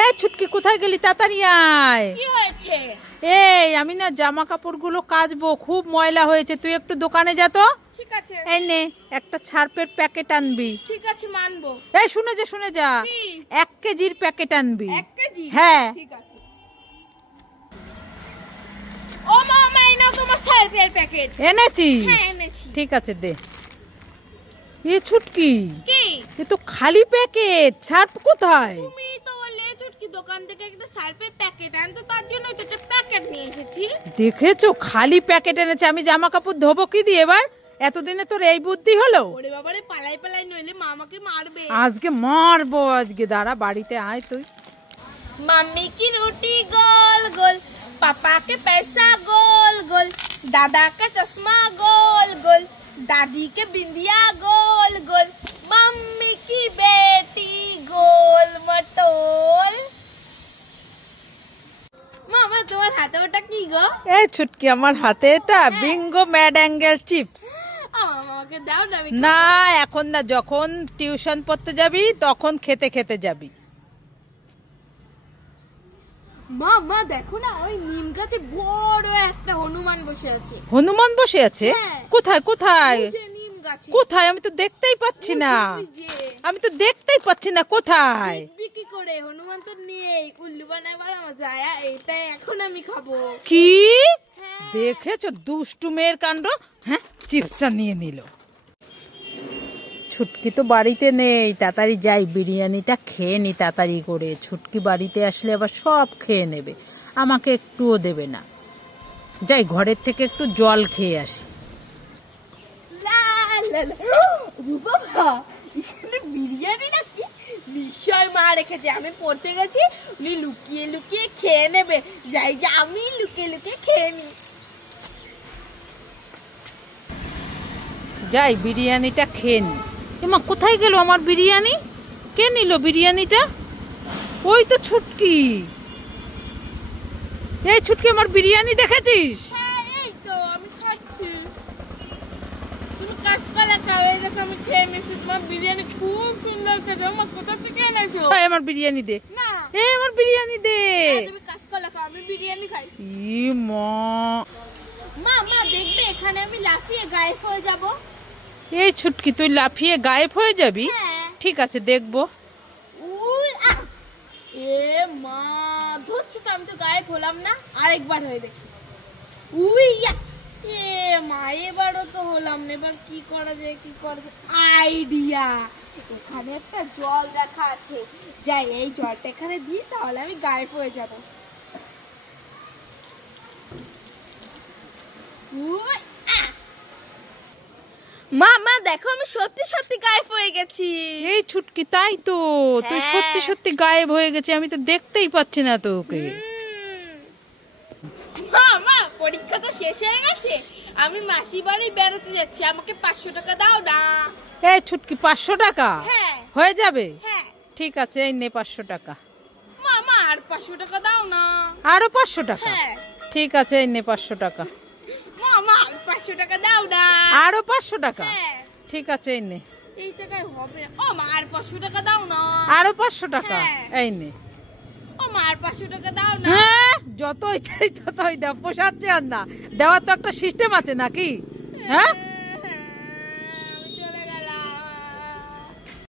এই ছুটকি কোথায় গেলি? তাড়াতাড়ি আয়। কি হয়েছে? এই আমি না জামা কাপড়গুলো কাচবো, খুব ময়লা হয়েছে, তুই একটু দোকানে যা তো। ঠিক আছে। এই নে একটা ছার্পের প্যাকেট আনবি। ঠিক আছে, মানবো। এই শুনে যা, 1 কেজির প্যাকেট আনবি। 1 কেজি? হ্যাঁ ঠিক আছে। ও মামা, এই নাও তোমার সার্ফের প্যাকেট। এনেছিস? হ্যাঁ এনেছি। ঠিক আছে দে। এ ছুটকি, কি? এ তো খালি প্যাকেট, ছার্প কোথায়? তুমি তো বললে ছুটকি দোকান থেকে একটা সার্ফের প্যাকেট আনতো, তার জন্য তো একটা প্যাকেট নিয়ে এসেছি। দেখেছো খালি প্যাকেট এনেছে। আমি জামা কাপড় ধোবো কি দিয়ে এবার? এতদিনে তোর এই বুদ্ধি হলো? ওরে বাবারে, পালাই নইলে মামাকে মারবে। আজকে মারবো, আজকে দাঁড়া, বাড়িতে আয় তুই। मम्मी की रोटी गोल गोल, पापा के पैसा गोल गोल, दादा का चश्मा गोल गोल, दादी के बिंदिया गोल गोल, मम्मी की बेटी गोल मटोल। मामा तुम्हार हाथे ওটা কি গো? এই ছুটকি, আমার হাতে এটা বিঙ্গো ম্যাড অ্যাঙ্গেল চিপস। আমাকে দাও না। না এখন না, যখন টিউশন পড়তে যাবি তখন খেতে খেতে যাবি। মামা দেখো না, ওই নিম গাছে বড় একটা হনুমান বসে আছে। হনুমান বসে আছে? কোথায় কোথায় নিম গাছে। কোথায়? আমি তো দেখতেই পাচ্ছি না, আমি তো দেখতেই পাচ্ছি না, কোথায়? দেখবি কি করে? হনুমান তো নেই, উল্লু বানাবার মজা। এটা এখন আমি খাবো। কি দেখেছো দুষ্টু মেয়ের কাণ্ড? হ্যাঁ, চিপসটা নিয়ে নিল। ছুটকি তো বাড়িতে নেই, তাড়াতাড়ি যাই, বিরিয়ানিটা খেয়ে নি তাড়াতাড়ি করে। ছুটকি বাড়িতে আসলে আবার সব খেয়ে নেবে, আমাকে একটুও দেবে না। যাই ঘরের থেকে একটু জল খেয়ে আসি। বিরিয়ানি নাকি? নিশ্চয় মা রেখেছে, আমি পড়তে গেছি, উনি লুকিয়ে লুকিয়ে খেয়ে নেবে। যাই যে আমি লুকিয়ে লুকিয়ে খেয়ে নি। যাই বিরিয়ানিটা খেয়ে নি। এমা কোথায় গেল আমার বিরিয়ানি? কে নিল বিরিয়ানিটা? ওই তো ছুটকি। এই ছুটকি, আমার বিরিয়ানি দেখেছিস? এই তো আমি খাচ্ছি। তুমি কাঁচকলা খাও, এই দেখো আমি খেয়ে নিচ্ছি। তোমার বিরিয়ানি খুব সুন্দর খেতে। মা কোথা থেকে এনেছো? আমার বিরিয়ানি দে। না, এই আমার বিরিয়ানি দে। তুমি কাঁচকলা খাও, আমি বিরিয়ানি খাই। ই মা, মা দেখবে এখানে আমি লাফিয়ে গায়েব হয়ে যাব। এই ছুটকি, তুই লাফিয়ে গায়েব হয়ে যাবি? হ্যাঁ। ঠিক আছে, দেখবো। এ মা, ধরছি তো, আমি তো গায়েব হলাম না। আরেকবার হয়ে দেখি। উইয়া, এ মা, এবারও তো হলাম না। এবার কি করা যায়? আইডিয়া, এখানে একটা জল রাখা আছে। যাই এই জলটা এখানে দিই, তাহলে আমি গায়েব হয়ে যাব। মা দেখো, আমি সত্যি সত্যি গায়েব হয়ে গেছি। এই ছুটকি, তাই তো, তুই সত্যি সত্যি গায়েব হয়ে গেছে, আমি তো দেখতেই পাচ্ছি না তোকে। মা পরীক্ষা তো শেষ হয়ে গেছে, আমি মাসি বাড়ি বেড়াতে যাচ্ছি, আমাকে 500 টাকা দাও না। এই ছুটকি, 500 টাকা? হ্যাঁ। হয়ে যাবে? হ্যাঁ। ঠিক আছে, এই নে 500 টাকা। মামা আর 500 টাকা দাও না। আরো 500 টাকা? হ্যাঁ। ঠিক আছে, এই নে 500 টাকা। মামা আর 500 টাকা দাও না। আরো 500 টাকা? হ্যাঁ। ঠিক আছে, এই নে। এই টাকায় হবে না। ও মা আর 500 টাকা দাও না। আরো 500 টাকা? হ্যাঁ। এই নে। ও মা আর 500 টাকা দাও না। হ্যাঁ, যতই চাই ততই দাও, পোষাচ্ছে আর না। দেওয়ার তো একটা সিস্টেম আছে নাকি? হ্যাঁ।